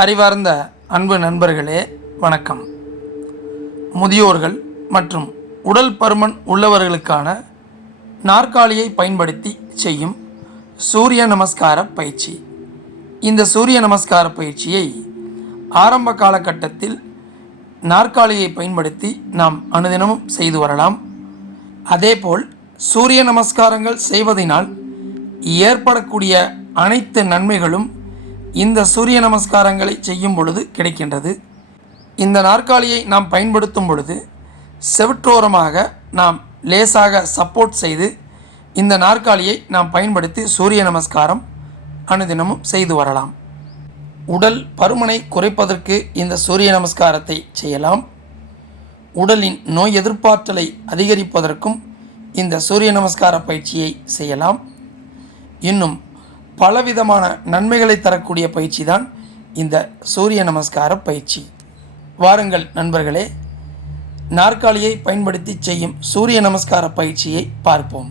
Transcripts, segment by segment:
அறிவார்ந்த அன்பு நண்பர்களே வணக்கம். முதியோர்கள் மற்றும் உடல் பருமன் உள்ளவர்களுக்கான நாற்காலியை பயன்படுத்தி செய்யும் சூரிய நமஸ்கார பயிற்சி. இந்த சூரிய நமஸ்கார பயிற்சியை ஆரம்ப காலகட்டத்தில் நாற்காலியை பயன்படுத்தி நாம் அனுதினமும் செய்து வரலாம். அதேபோல் சூரிய நமஸ்காரங்கள் செய்வதனால் ஏற்படக்கூடிய அனைத்து நன்மைகளும் இந்த சூரிய நமஸ்காரங்களை செய்யும் பொழுது கிடைக்கின்றது. இந்த நாற்காலியை நாம் பயன்படுத்தும் பொழுது செவிற்றோரமாக நாம் லேசாக சப்போர்ட் செய்து இந்த நாற்காலியை நாம் பயன்படுத்தி சூரிய நமஸ்காரம் அனுதினமும் செய்து வரலாம். உடல் பருமனை குறைப்பதற்கு இந்த சூரிய நமஸ்காரத்தை செய்யலாம். உடலின் நோய் எதிர்ப்பாற்றலை அதிகரிப்பதற்கும் இந்த சூரிய நமஸ்கார பயிற்சியை செய்யலாம். இன்னும் பலவிதமான நன்மைகளை தரக்கூடிய பயிற்சி தான் இந்த சூரிய நமஸ்கார பயிற்சி. வாருங்கள் நண்பர்களே நாற்காலியை பயன்படுத்தி செய்யும் சூரிய நமஸ்கார பயிற்சியை பார்ப்போம்.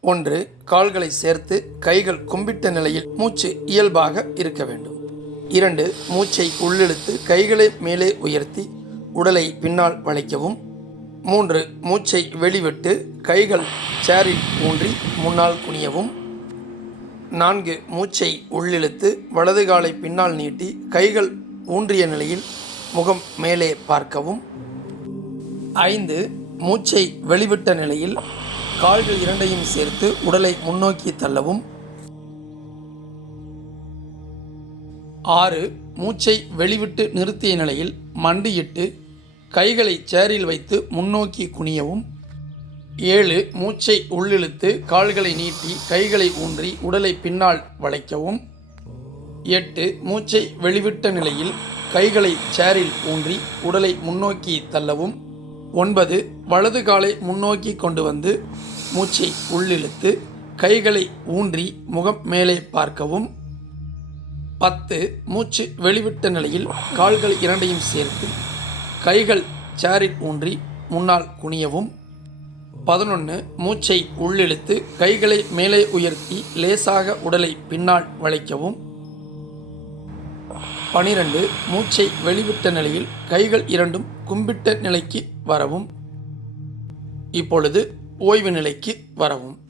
ஒன்று கால்களை சேர்த்து கைகள் கும்பிட்ட நிலையில் மூச்சு இயல்பாக இருக்க வேண்டும். இரண்டு மூச்சை உள்ளிழுத்து கைகளை மேலே உயர்த்தி உடலை பின்னால் வளைக்கவும். மூன்று மூச்சை வெளிவிட்டு கைகள் சேரில் ஊன்றி முன்னால் குனியவும். நான்கு மூச்சை உள்ளிழுத்து வலது காலை பின்னால் நீட்டி கைகள் ஊன்றிய நிலையில் முகம் மேலே பார்க்கவும். ஐந்து மூச்சை வெளிவிட்ட நிலையில் கால்கள் இரண்டையும் சேர்த்து உடலை முன்னோக்கி தள்ளவும். ஆறு மூச்சை வெளிவிட்டு நிறுத்திய நிலையில் மண்டியிட்டு கைகளை சேரில் வைத்து முன்னோக்கி குனியவும். ஏழு மூச்சை உள்ளிழுத்து கால்களை நீட்டி கைகளை ஊன்றி உடலை பின்னால் வளைக்கவும். எட்டு மூச்சை வெளிவிட்ட நிலையில் கைகளை சேரில் ஊன்றி உடலை முன்னோக்கி தள்ளவும். ஒன்பது வலது காலை முன்னோக்கி கொண்டு வந்து மூச்சை உள்ளிழுத்து கைகளை ஊன்றி முகம் மேலே பார்க்கவும். பத்து மூச்சு வெளிவிட்ட நிலையில் கால்கள் இரண்டையும் சேர்த்து கைகள் சேரில் ஊன்றி முன்னால் குனியவும். பதினொன்று மூச்சை உள்ளிழுத்து கைகளை மேலே உயர்த்தி லேசாக உடலை பின்னால் வளைக்கவும். பனிரெண்டு மூச்சை வெளிவிட்ட நிலையில் கைகள் இரண்டும் கும்பிட்ட நிலைக்கு வரவும். இப்பொழுது ஓய்வு நிலைக்கு வரவும்.